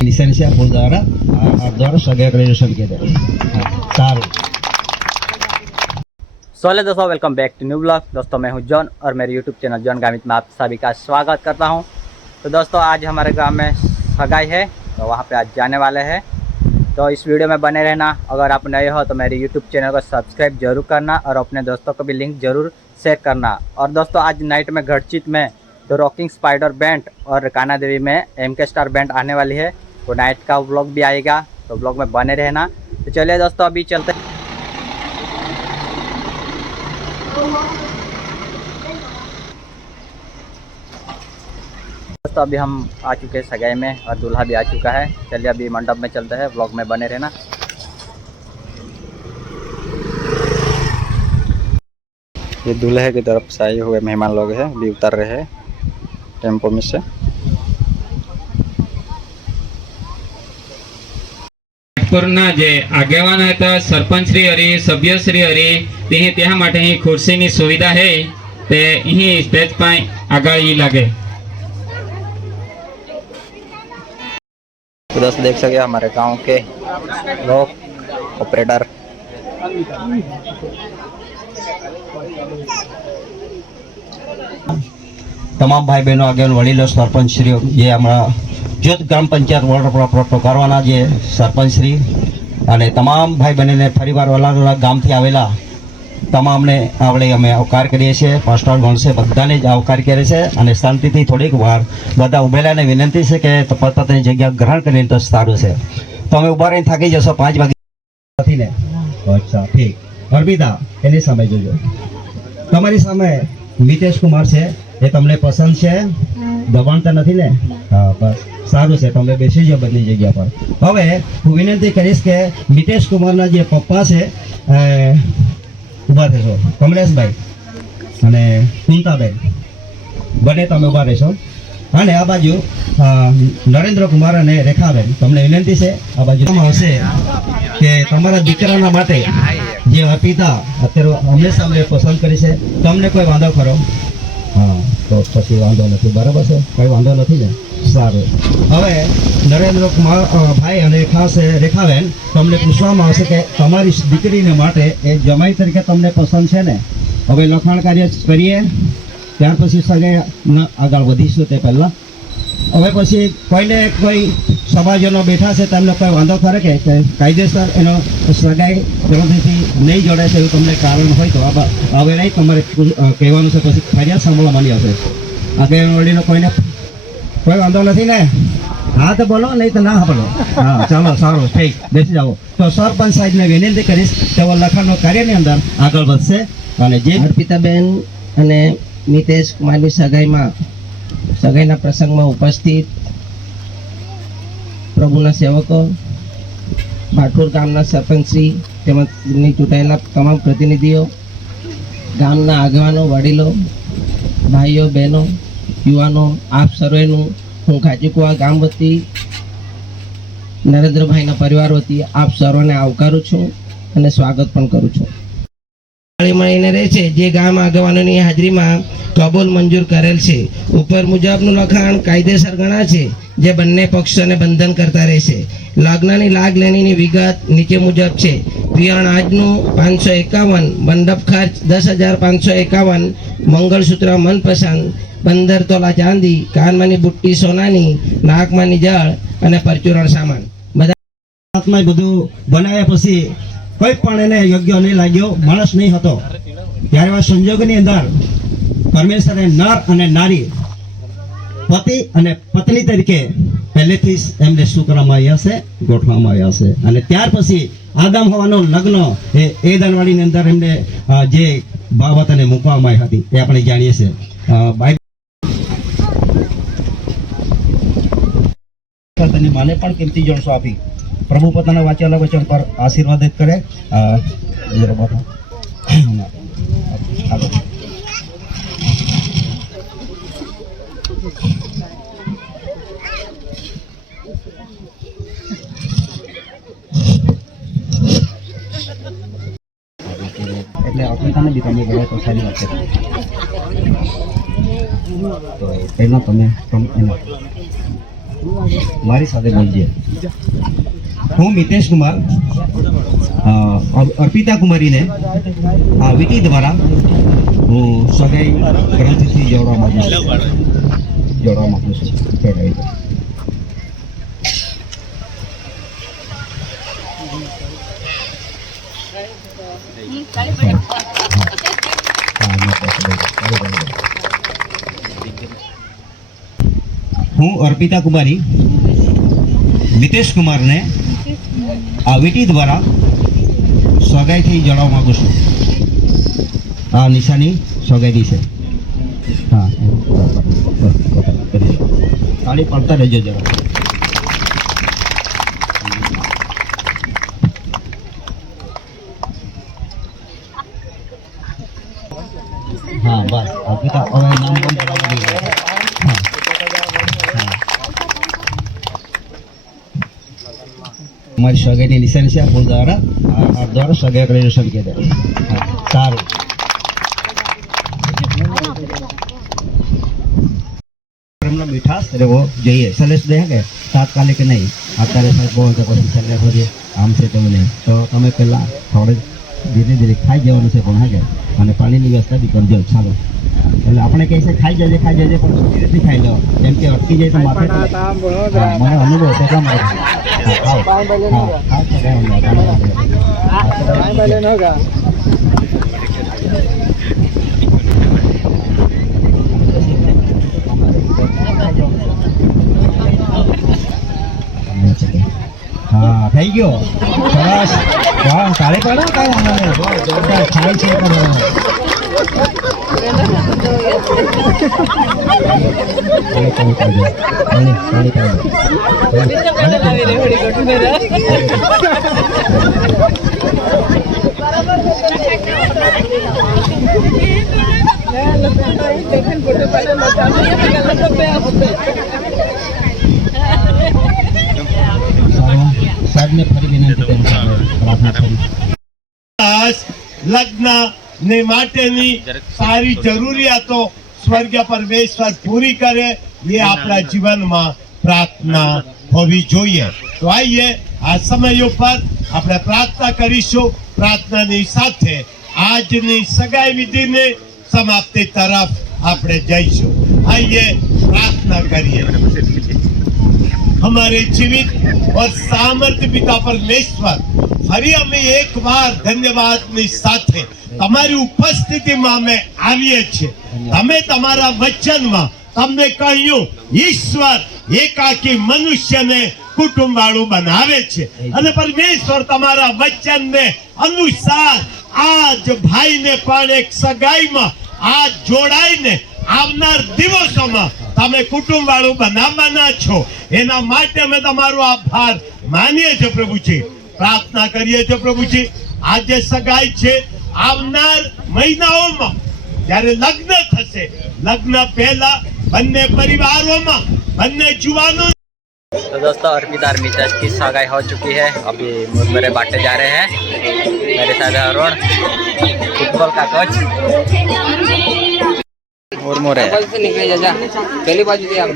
लिसेंसिया बोल द्वारा आप द्वारा सगळे ग्रेजुएशन के सारे। हेलो दोस्तों, welcome back to new blog. दोस्तों मैं हूं जॉन और मेरे यूट्यूब चैनल जॉन गामित में आप सभी का स्वागत करता हूं। तो दोस्तों आज हमारे गांव में सगाई है, तो वहां पे आज जाने वाले हैं। तो इस वीडियो में बने रहना। अगर आप नए हो तो मेरे यूट्यूब चैनल को सब्सक्राइब जरूर करना और अपने दोस्तों को भी लिंक जरूर शेयर करना। और दोस्तों आज नाइट में घड़चित में तो रॉकिंग स्पाइडर बैंड और कान्हा देवी में MK स्टार बैंड आने वाली है, तो नाइट का व्लॉग भी आएगा, तो व्लॉग में बने रहना। तो चलिए दोस्तों अभी चलते हैं। दोस्तों अभी हम आ चुके हैं सगाई में और दूल्हा भी आ चुका है। चलिए अभी मंडप में चलते हैं, व्लॉग में बने रहना। ये दूल्हे की तरफ से आए हुए मेहमान लोग हैं, अभी उतर रहे हैं टेम्पो में से। ના જે આગેવાન હતા સરપંચશ્રી હરી સભ્યશ્રી હરી તે ત્યાં માટે અહીં ખુરશીની સુવિધા છે તે અહીં સ્ટેજ પર આગળ લાગે। तो दोस्तों देख सके हमारे गांव के लोग ऑपरेटर तमाम भाई बहनों આગેવાન વડીલો સરપંચ શ્રીઓ જે હમણાં જૂથ ગ્રામ પંચાયત વોર્ડ કરવાના જે સરપંચ શ્રી અને તમામ ભાઈ બહેનોને ફરીવાર અલગ અલગ ગામથી આવેલા તમામને આપણે અમે આવકાર કરીએ છીએ। પાસ્ટર ગણશે બધાને જ આવકાર કરે છે અને શાંતિથી થોડીક વાર બધા ઉભેલાને વિનંતી છે કે પોતપોતાની જગ્યા ગ્રહણ કરીને તો સારું છે। તો અમે ઉભા રહીને થાકી જશો 5 વાગે નથી ને? અચ્છા ઠીક। અર્પિતા એની સામે જોજો, તમારી સામે મિતેશ કુમાર છે, એ તમને પસંદ છે? દબાણ તો નથી ને? હા બસ સારું છે, તમે બેસી જાઓ બધી જગ્યા પર। હવે હું વિનંતી કરીશ કે મિતેશ કુમારના જે પપ્પા છે ઊભા થશો, કમલેશભાઈ અને કુંતાબેન બંને તમે ઊભા રહેશો। અને આ બાજુ નરેન્દ્ર કુમાર અને રેખાબેન તમને વિનંતી છે આ બાજુ હશે કે તમારા દીકરાના માટે જે અર્પિતા અત્યારે હંમેશા અમને પસંદ કરી છે, તમને કોઈ વાંધો ખરો? હા તો પછી વાંધો નથી, બરાબર છે, કોઈ વાંધો નથી ને? સારું। હવે નરેન્દ્ર કુમાર ભાઈ અને ખાસ રેખાબેન તમને પૂછવામાં આવશે કે તમારી દીકરીને માટે એ જમાઈ તરીકે તમને પસંદ છે ને? હવે લખાણ કાર્ય કરીએ ત્યાર પછી સગે આગળ વધીશું। તે પહેલાં હવે પછી કોઈને કોઈ સમાજનો બેઠા છે તેમને કોઈ વાંધો ખરે કે કાયદેસર એનો સગાઈ જલ્દીથી નહીં જોડાય છે એવું તમને કારણ હોય તો હવે નહીં તમારે કહેવાનું છે, પછી ફરિયાદ સાંભળવાની આવશે। આગળ વળીનો કોઈને કોઈ વાંધો નથી ને? હા તો બોલો, નહીં તો ના બોલો। હા ચાલો સારું ઠીક, બેસી જાઓ। તો સરપંચ સાહેબને વિનંતી કરીશ તેઓ લખાણનો કાર્યની અંદર આગળ વધશે અને જે અર્પિતાબેન અને મિતેશ કુમારની સગાઈના પ્રસંગમાં ઉપસ્થિત પ્રભુના સેવકો, ભાટોર ગામના સરપંચશ્રી તેમજ ચૂંટાયેલા તમામ પ્રતિનિધિઓ, ગામના આગેવાનો, વડીલો, ભાઈઓ બહેનો, યુવાનો, આપ સર્વેનું હું ખાચીકુવા ગામ વતી નરેન્દ્રભાઈના પરિવાર વતી આપ સર્વને આવકારું છું અને સ્વાગત પણ કરું છું। મળીને રહે છે જે ગામ આગેવાનોની હાજરીમાં કબૂલ મંજૂર કરેલ છે। ઉપર મુજબનું લખાણ કાયદેસર ગણાશે જે બંને પક્ષોને બંધન કરતા રહેશે। લગ્નની લાગ લેણીની વિગત નીચે મુજબ છે। પિયણ આજનું 551, મંડપ ખર્ચ 10,551, મંગળસૂત્ર મનપસંદ 15 તોલા ચાંદી, કાનમાંની બુટ્ટી સોનાની, નાકમાંની જળ અને પરચુરણ સામાન બધા બધું બનાવ્યા પછી કોઈ પણ એને યોગ્ય નહીં લાગ્યો, માણસ નહીં હતો, ત્યારે એવા સંજોગોની અંદર પરમેશ્વરે નર અને નારી, પતિ અને પત્ની તરીકે પહેલેથી જ એમને શું કરવામાં આવ્યા છે? ગોઠવવામાં આવ્યા છે। અને ત્યાર પછી આદમ હવાનો લગ્ન એ દાનવાડીની અંદર એમને જે બાબત અને મૂકવામાં આવી હતી એ આપણે જાણીએ છીએ। તેની માને પણ કિંમતી જણસો આપી પ્રભુ પોતાના વાંચેલા વચન પર આશીર્વાદિત કરે। એટલે અર્પિતાને બી તમે ગયા તો સારી વાત છે. તો પહેલાં તમે મારી સાથે બોલજે. હું મિતેશ કુમાર અર્પિતા કુમારીને આ વિધિ દ્વારા હું સગાઈ ગ્રંથિથી જોડવા માંગુ છું. કહેવાય તો. હું અર્પિતા કુમારી મિતેશ કુમારને આ વિધિ દ્વારા સગાઈથી જણાવવા માંગુ છું. આ નિશાની સગાઈની છે. હા તાળી પડતા રહેજો જરા. હા બસ અર્પિતા હવે નામ પણ બોલાવવાનું છે. હા हमारी सगाई निशान से फूल द्वारा सगाई का निशान किया हाँ सारू मीठास वो जाइए सलेस दे के तात्कालिक नहीं अत्यारे बोलते सलेस हो आम से तो नहीं तो तमें पहला थोड़े धीरे धीरे खाई जवान से है और पानी की व्यवस्था भी करजो चालो એટલે આપણે કહે છે ખાઈ જજે પણ ધીરેથી ખાઈ લો કેમ કે અટકી જાય તો માથે મને અનુભવ છે એટલા માટે ખાઓ હા થઈ ગયો સરસ વાહ તારે પડો કાંઈ વાંધો નહીં જોરદાર ખાય છે સાહેબ ને ફરી વિનંતી કરું પ્રાર્થના કરી લગ્ન ને માટેની સારી જરૂરિયાતો સ્વર્ગીય પરમેશ્વર પૂરી કરે એ આપણા જીવનમાં પ્રાર્થના હોવી જોઈએ. તો આઈએ આ સમય ઉપર આપણે પ્રાર્થના કરીશું. પ્રાર્થનાની સાથે આજની સગાઈ વિધિને સમાપ્તિ તરફ આપણે જઈશું. आइए प्रार्थना करिए. हमारे जीवित और सामर्थ्य पिता परमेश्वर ફરી અમે એક વાર ધન્યવાદની સાથે તમારી ઉપસ્થિતિમાં અમે આવીએ છીએ. તમે તમારા વચનમાં તમને કહ્યું ઈશ્વર એકાકી મનુષ્યને કુટુંબ વાળું બનાવે છે અને પરમેશ્વર તમારા વચનને અનુસાર આજ ભાઈને પણ એક સગાઈમાં આજ જોડાઈને આવનાર દિવસોમાં તમે કુટુંબ વાળું બનાવવાના છો. એના માટે અમે તમારો આભાર માનીએ છીએ પ્રભુજી. प्रार्थना करिए तो प्रभु जी आज सगाई छे आवनार महीनाओं જ્યારે લગ્ન થશે લગ્ન પહેલા બંને પરિવારોમાં બંને જુવાનો. तो दोस्तों अर्पिता और मितेश की सगाई हो चुकी है. अभी मुरमुरे बांटे जा रहे हैं. मेरे साथ अरुण फुटबॉल का कोच. मुरमुरे से निकल जा पहली बाजू दे आप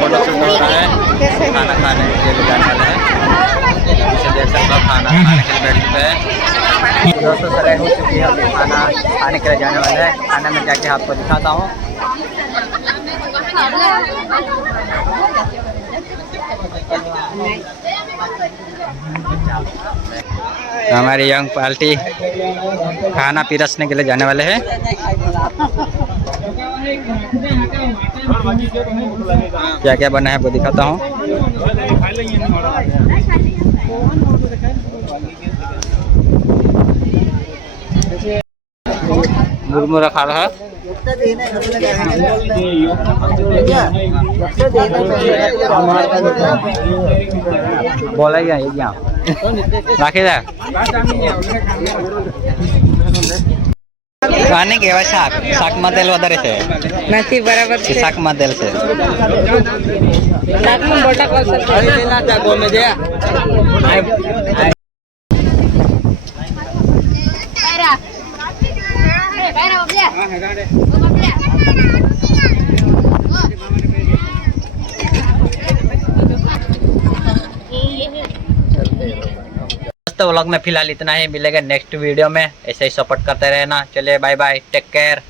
फोटोशूट हो रहा है. खाना खाने के लिए जाने वाला है. इसे देख सकते हो खाना खाने के लिए बैठ चुके हैं. दोस्तों सगाई हो चुकी है. अभी खाना खाने के लिए जाने वाला है. खाने में जाके आपको दिखाता हूँ. हमारी यंग पार्टी खाना पीरसने के लिए जाने वाले हैं। क्या क्या बना है वो दिखाता हूँ। मुरमुरा खा रहा है। बोला ही नहीं यहाँ રાખી દે કાને કહેવાય શાક શાકમાં તેલ વધારે છે નથી બરાબર છે શાકમાં તેલ છે શાકમાં બોટા કોલસા दोस्तों व्लॉग में फिलहाल इतना ही, मिलेगा नेक्स्ट वीडियो में। ऐसे ही सपोर्ट करते रहना। चलिए बाय बाय, टेक केयर।